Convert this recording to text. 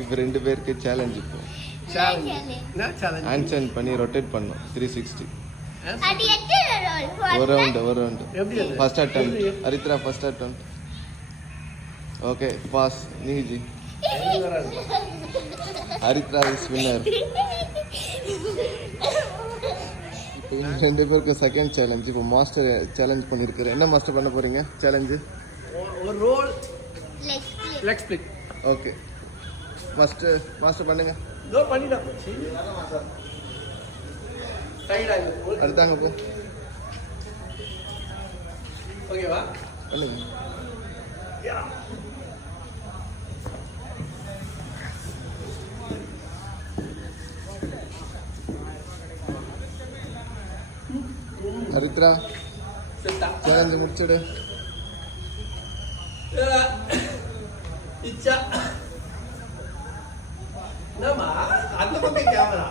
இப்போ 2 பேருக்கு சேலஞ்ச் இப்போ ஹேண்ட் ஸ்டாண்ட் பண்ணி ரொட்டேட் பண்ணோம் 360 ஒரு round first attempt Haritra first attempt okay pass நீஜி ஹரித்ரா இஸ் வின்னர் இப்போ 2 பேருக்கு செகண்ட் சேலஞ்ச் இப்போ மாஸ்டர் சேலஞ்ச் பண்ணியிருக்காரு என்ன மாஸ்டர் பண்ண போறீங்க சேலஞ்சு ஒரு roll leg split okay master பண்ணுங்க இதோ பண்ணிட்டோம் டைடா அடுத்தாங்க போ ஓகேவா பண்ணுங்க ஹரித்ரா சேலஞ்சு முடிச்சுடு இச்சா என்னம்மா அந்த பக்கம் கேமரா